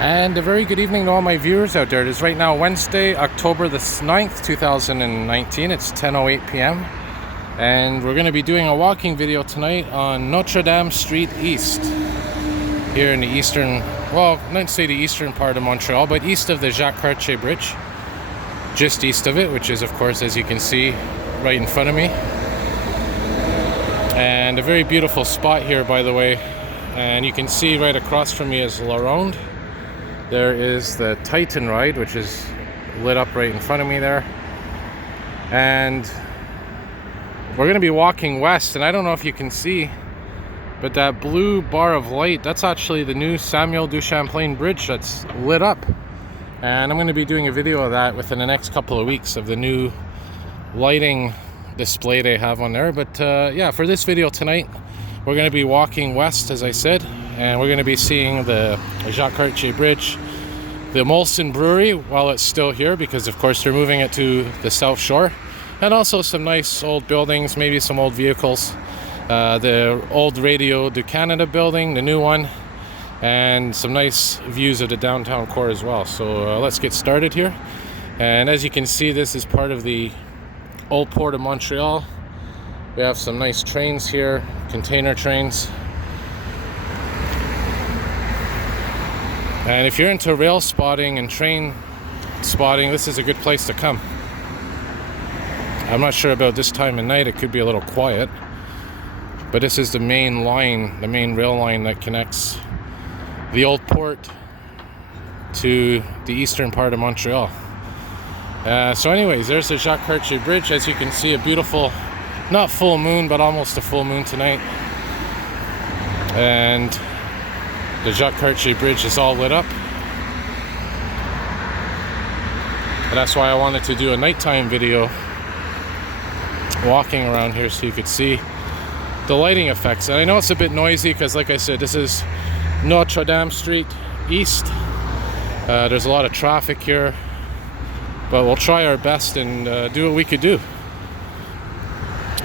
And a very good evening to all my viewers out there. It is right now Wednesday, October the 9th, 2019. It's 10:08 p.m. And we're going to be doing a walking video tonight on Notre-Dame Street East. Here in the eastern, well, not say the eastern part of Montreal, but east of the Jacques-Cartier Bridge. Just east of it, which is, of course, as you can see, right in front of me. And a very beautiful spot here, by the way. And you can see right across from me is La Ronde. There is the Titan ride, which is lit up right in front of me there. And we're going to be walking west, and I don't know if you can see, but that blue bar of light, that's actually the new Samuel du Champlain Bridge that's lit up. And I'm going to be doing a video of that within the next couple of weeks of the new lighting display they have on there. But yeah, for this video tonight, we're going to be walking west, as I said, and we're going to be seeing the Jacques-Cartier Bridge, the Molson Brewery while it's still here, because of course they're moving it to the South Shore, and also some nice old buildings, maybe some old vehicles, the old Radio de Canada building, the new one, and some nice views of the downtown core as well. So let's get started here. And as you can see, this is part of the Old Port of Montreal. We have some nice trains here, container trains. And if you're into rail spotting and train spotting, this is a good place to come. I'm not sure about this time of night, it could be a little quiet, but this is the main line, the main rail line that connects the Old Port to the eastern part of Montreal. So anyways, there's the Jacques-Cartier Bridge. As you can see, a beautiful, not full moon, but almost a full moon tonight. And the Jacques-Cartier Bridge is all lit up. And that's why I wanted to do a nighttime video walking around here so you could see the lighting effects. And I know it's a bit noisy because, like I said, this is Notre-Dame Street East. There's a lot of traffic here, but we'll try our best and do what we could do.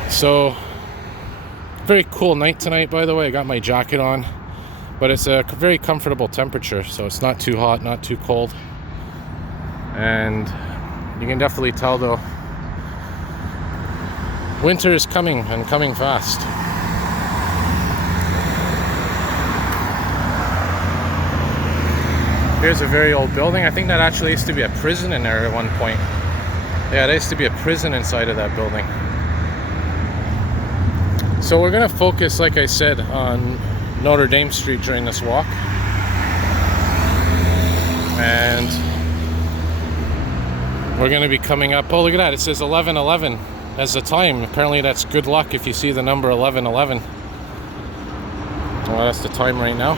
So, very cool night tonight, by the way. I got my jacket on, but it's a very comfortable temperature, so it's not too hot, not too cold. And you can definitely tell, though, winter is coming, and coming fast. Here's a very old building. I think that actually used to be a prison in there at one point. Yeah, there used to be a prison inside of that building. So we're going to focus, like I said, on Notre-Dame Street during this walk. And we're going to be coming up. Oh, look at that. It says 11:11 as the time. Apparently that's good luck if you see the number 11:11. Well, that's the time right now.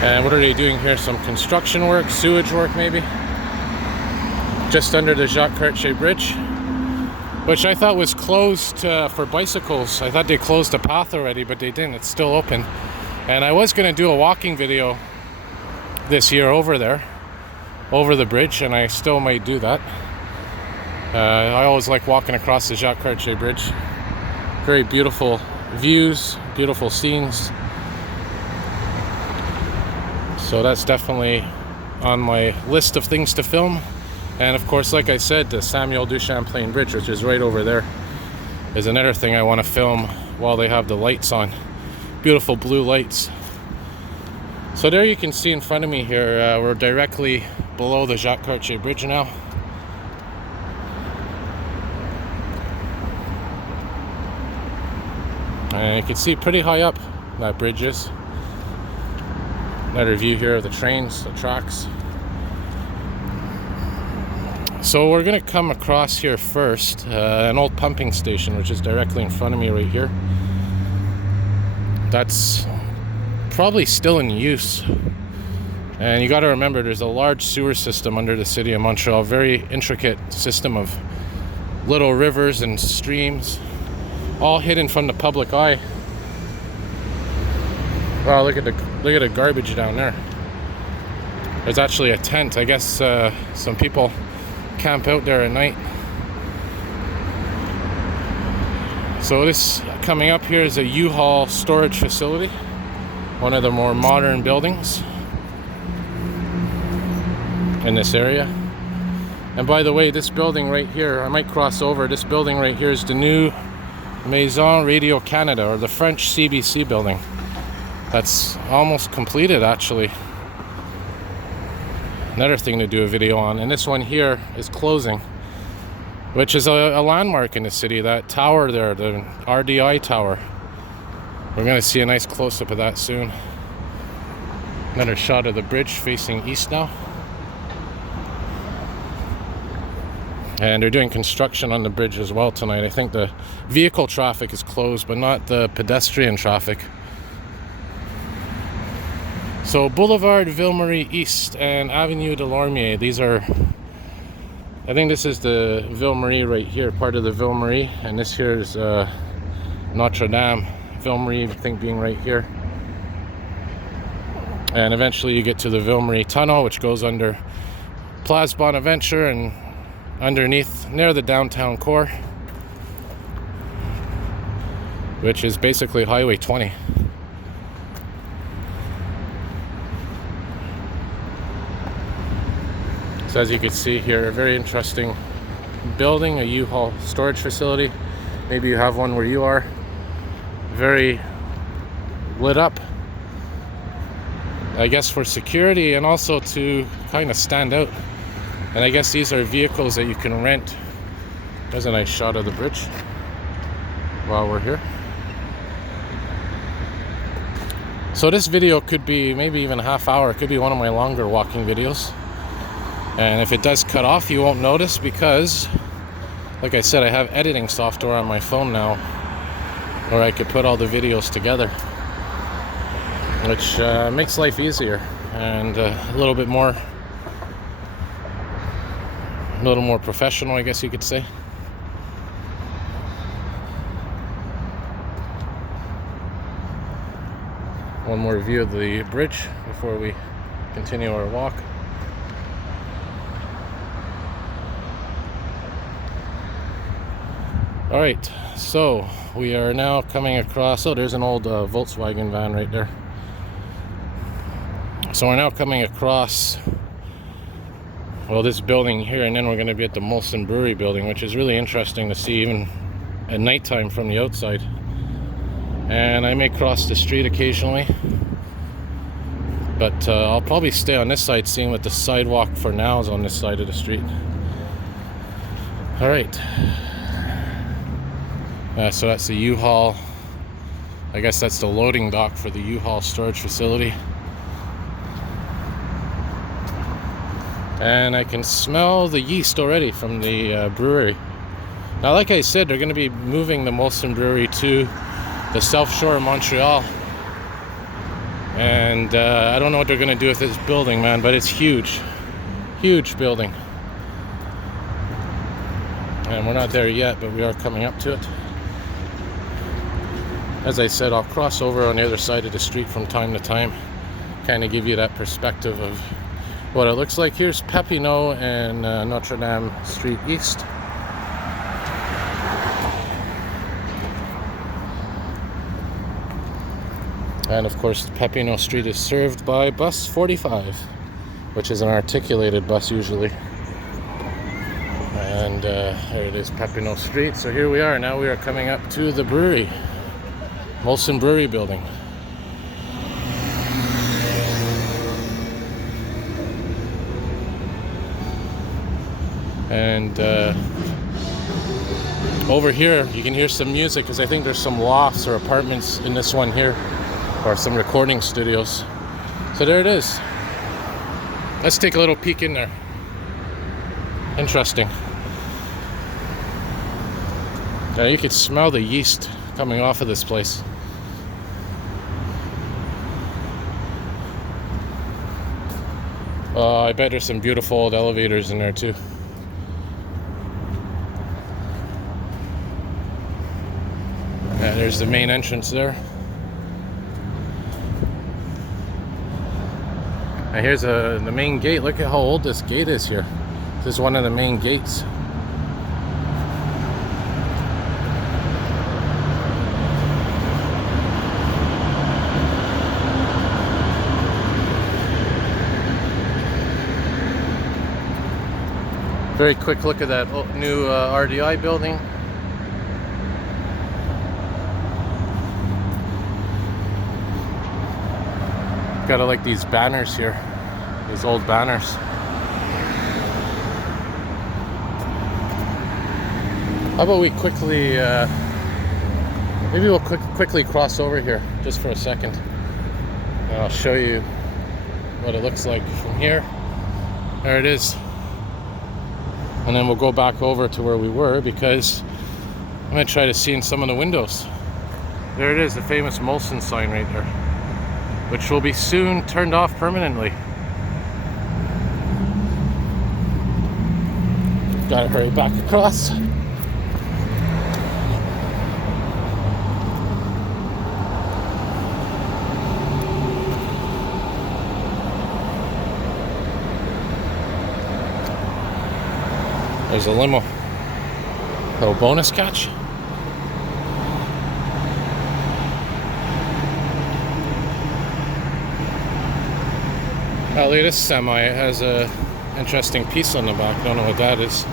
And what are they doing here? Some construction work, sewage work maybe? Just under the Jacques-Cartier Bridge, which I thought was closed for bicycles. I thought they closed the path already, but they didn't. It's still open. And I was going to do a walking video this year over there, over the bridge, and I still might do that. I always like walking across the Jacques-Cartier Bridge. Very beautiful views, beautiful scenes. So that's definitely on my list of things to film. And of course, like I said, the Samuel du Champlain Bridge, which is right over there, is another thing I want to film while they have the lights on. Beautiful blue lights. So there you can see in front of me here, we're directly below the Jacques-Cartier Bridge now. And you can see pretty high up that bridge is. Another view here of the trains, the tracks. So we're going to come across here first, an old pumping station, which is directly in front of me right here. That's probably still in use. And you got to remember, there's a large sewer system under the city of Montreal, very intricate system of little rivers and streams, all hidden from the public eye. Wow, look at the garbage down there. There's actually a tent. I guess some people camp out there at night. So this coming up here is a U-Haul storage facility. one of the more modern buildings in this area. And by the way, this building right here, I might cross over, this building right here is the new Maison Radio Canada, or the French CBC building. That's almost completed, actually. Another thing to do a video on. And this one here is closing, which is a landmark in the city. That tower there, the RDI tower. We're going to see a nice close-up of that soon. Another shot of the bridge facing east now. And they're doing construction on the bridge as well tonight. I think the vehicle traffic is closed, but not the pedestrian traffic. So Boulevard Ville-Marie East and Avenue de Lormier, these are, I think this is the Ville-Marie right here, part of the Ville-Marie, and this here is Notre-Dame. Ville-Marie, I think, being right here. And eventually you get to the Ville-Marie Tunnel, which goes under Place Bonaventure and underneath, near the downtown core, which is basically Highway 20. So as you can see here, a very interesting building, a U-Haul storage facility. Maybe you have one where you are. Very lit up, I guess, for security and also to kind of stand out. And I guess these are vehicles that you can rent. There's a nice shot of the bridge while we're here. So this video could be maybe even a half hour. It could be one of my longer walking videos. And if it does cut off, you won't notice because, like I said, I have editing software on my phone now where I could put all the videos together, which makes life easier and a little more professional, I guess you could say. One more view of the bridge before we continue our walk. All right, so we are now coming across, oh, there's an old Volkswagen van right there. So we're now coming across, well, this building here, and then we're going to be at the Molson Brewery building, which is really interesting to see even at nighttime from the outside. And I may cross the street occasionally, but I'll probably stay on this side, seeing that the sidewalk for now is on this side of the street. All right. So that's the U-Haul. I guess that's the loading dock for the U-Haul storage facility. And I can smell the yeast already from the brewery. Now, like I said, they're going to be moving the Molson Brewery to the South Shore of Montreal. And I don't know what they're going to do with this building, man, but it's huge. Huge building. And we're not there yet, but we are coming up to it. As I said, I'll cross over on the other side of the street from time to time, kind of give you that perspective of what it looks like. Here's Papineau and Notre-Dame Street East. And of course, Papineau Street is served by bus 45, which is an articulated bus usually. And there it is, Papineau Street. So here we are. Now we are coming up to the brewery, Molson Brewery building. And over here you can hear some music, because I think there's some lofts or apartments in this one here, or some recording studios. So there it is. Let's take a little peek in there. Interesting. Now you could smell the yeast coming off of this place. I bet there's some beautiful old elevators in there too. And there's the main entrance there. And here's the main gate. Look at how old this gate is here. This is one of the main gates. Very quick look at that new RDI building. Gotta like these banners here, these old banners. How about we quickly, maybe we'll quickly cross over here just for a second. And I'll show you what it looks like from here. There it is. And then we'll go back over to where we were, because I'm gonna try to see in some of the windows. There it is, the famous Molson sign right there, which will be soon turned off permanently. Gotta hurry back across. There's a limo. Little bonus catch. Look at this semi. It has a interesting piece on the back. Don't know what that is.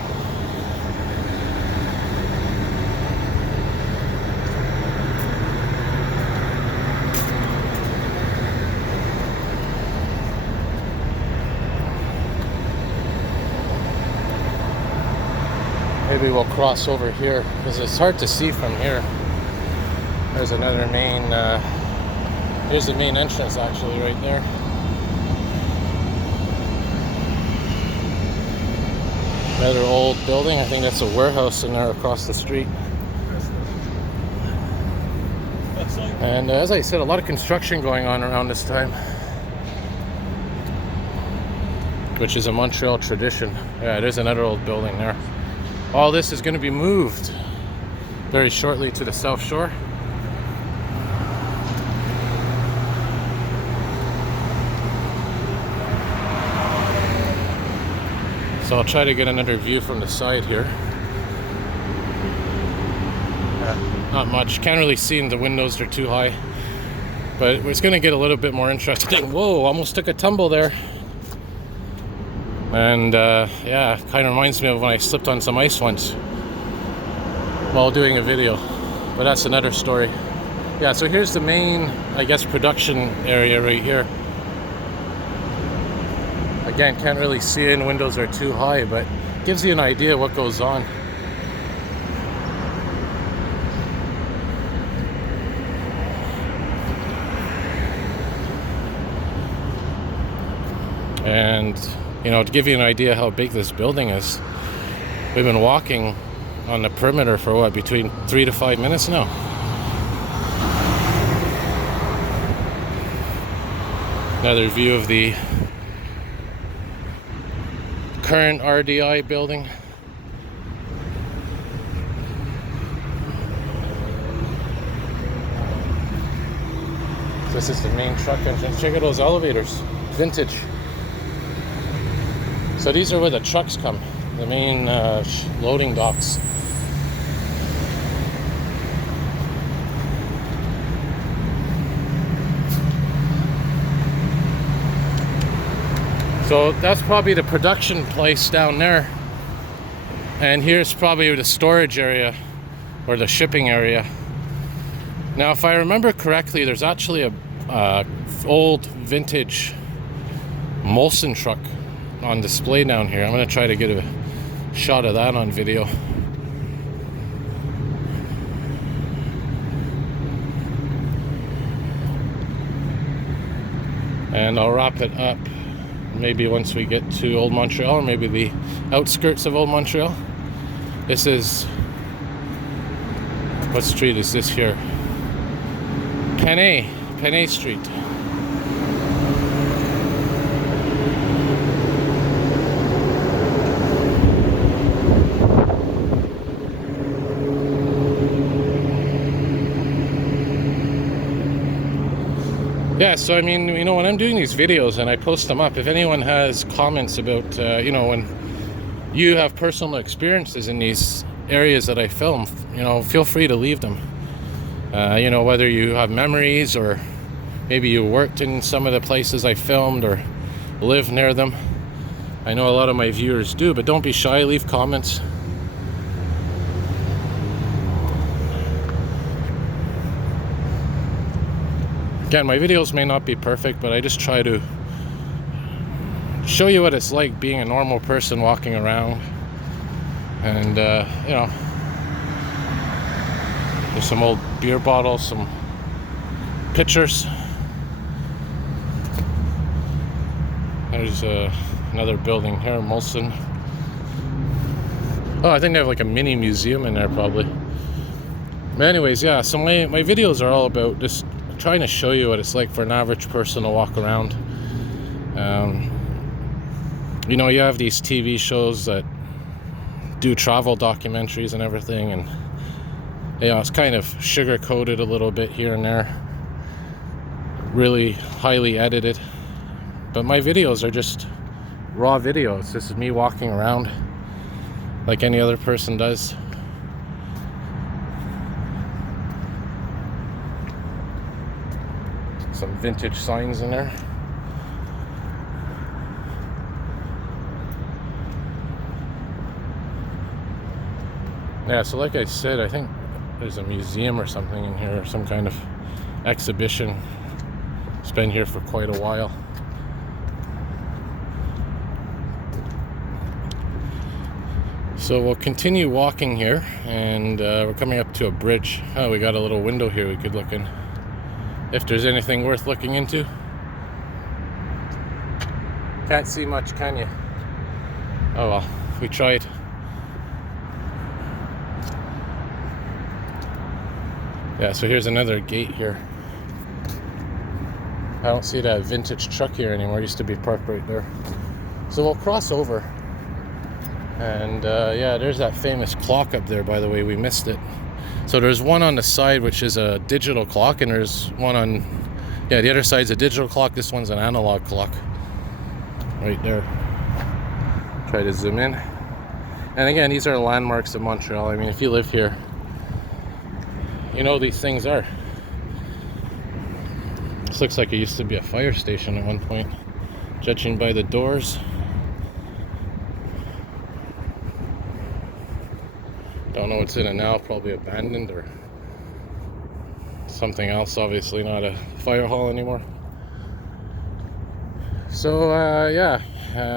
Maybe we'll cross over here, because it's hard to see from here. There's another main, here's the main entrance actually right there. Another old building. I think that's a warehouse in there across the street. And as I said, a lot of construction going on around this time, which is a Montreal tradition. Yeah, there's another old building there. All this is going to be moved very shortly to the South Shore. So I'll try to get another view from the side here. Not much. Can't really see in the windows, they're too high. But it's going to get a little bit more interesting. Whoa, almost took a tumble there. And yeah, kind of reminds me of when I slipped on some ice once while doing a video. But that's another story. Yeah, so here's the main, I guess, production area right here. Again, can't really see in, windows are too high, but gives you an idea what goes on. And, you know, to give you an idea how big this building is, we've been walking on the perimeter for what, between 3 to 5 minutes now. Another view of the current RDI building. This is the main truck entrance. Check out those elevators, vintage. So these are where the trucks come, the main loading docks. So that's probably the production place down there. And here's probably the storage area or the shipping area. Now, if I remember correctly, there's actually a old vintage Molson truck on display down here. I'm going to try to get a shot of that on video. And I'll wrap it up maybe once we get to Old Montreal, or maybe the outskirts of Old Montreal. This is, what street is this here? Penay Street. Yeah, so I mean, you know, when I'm doing these videos and I post them up, if anyone has comments about, you know, when you have personal experiences in these areas that I film, you know, feel free to leave them. You know, whether you have memories or maybe you worked in some of the places I filmed or live near them. I know a lot of my viewers do, but don't be shy, leave comments. Again, my videos may not be perfect, but I just try to show you what it's like being a normal person walking around. And you know, there's some old beer bottles, some pictures. There's another building here, Molson. Oh, I think they have like a mini museum in there probably. But anyways, yeah, so my videos are all about just trying to show you what it's like for an average person to walk around. You know, you have these TV shows that do travel documentaries and everything, and you know, it's kind of sugar coated a little bit here and there, really highly edited. But my videos are just raw videos. This is me walking around like any other person does. Some vintage signs in there. Yeah, so like I said, I think there's a museum or something in here, some kind of exhibition. It's been here for quite a while. So we'll continue walking here, and we're coming up to a bridge. Oh, we got a little window here we could look in, if there's anything worth looking into. Can't see much, can you? Oh well, we tried. Yeah, so here's another gate here. I don't see that vintage truck here anymore. It used to be parked right there. So we'll cross over. And yeah, there's that famous clock up there, by the way. We missed it. So there's one on the side, which is a digital clock, and there's one on, yeah, the other side's a digital clock. This one's an analog clock. Right there. Try to zoom in. And again, these are landmarks of Montreal. I mean, if you live here, you know these things are. This looks like it used to be a fire station at one point, judging by the doors. Don't know what's in it now, probably abandoned or something else, obviously not a fire hall anymore. So yeah,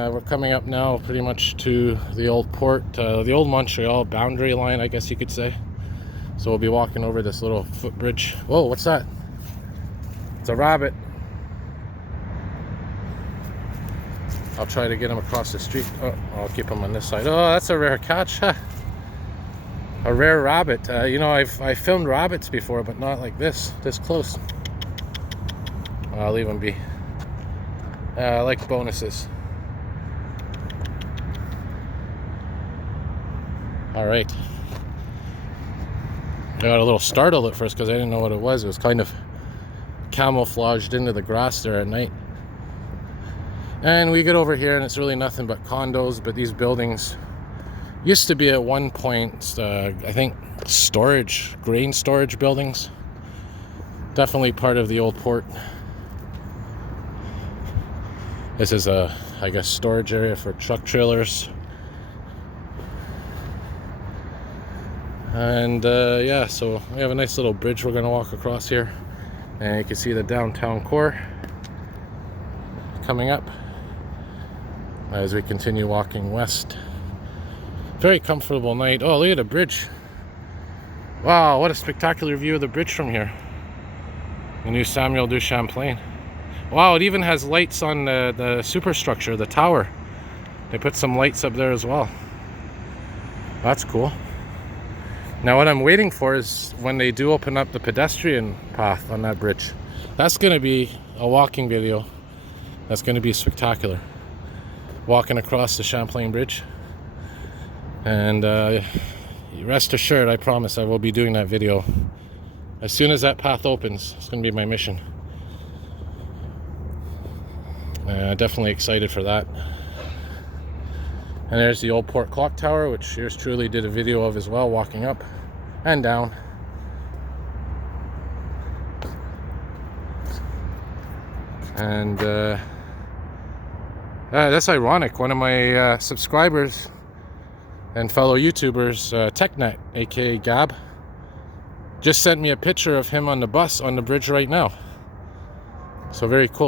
we're coming up now pretty much to the old port, the old Montreal boundary line, I guess you could say. So we'll be walking over this little footbridge. Whoa, what's that? It's a rabbit. I'll try to get him across the street. Oh, I'll keep him on this side. Oh, that's a rare catch, huh? A rare rabbit. You know, I filmed rabbits before, but not like this close. I'll leave him be. I like bonuses. All right. I got a little startled at first because I didn't know what it was. It was kind of camouflaged into the grass there at night. And we get over here and it's really nothing but condos, but these buildings used to be at one point, I think, grain storage buildings. Definitely part of the old port. This is a, I guess, storage area for truck trailers. And yeah, so we have a nice little bridge we're gonna walk across here. And you can see the downtown core coming up as we continue walking west. Very comfortable night. Oh, look at the bridge. Wow, what a spectacular view of the bridge from here. The new Samuel du Champlain. Wow, it even has lights on the superstructure, the tower. They put some lights up there as well. That's cool. Now what I'm waiting for is when they do open up the pedestrian path on that bridge. That's going to be a walking video. That's going to be spectacular. Walking across the Champlain Bridge. And rest assured, I promise I will be doing that video. As soon as that path opens, it's going to be my mission. Definitely excited for that. And there's the old port clock tower, which yours truly did a video of as well, walking up and down. And That's ironic. One of my subscribers and fellow YouTubers, TechNet, aka Gab, just sent me a picture of him on the bus on the bridge right now. So very cool.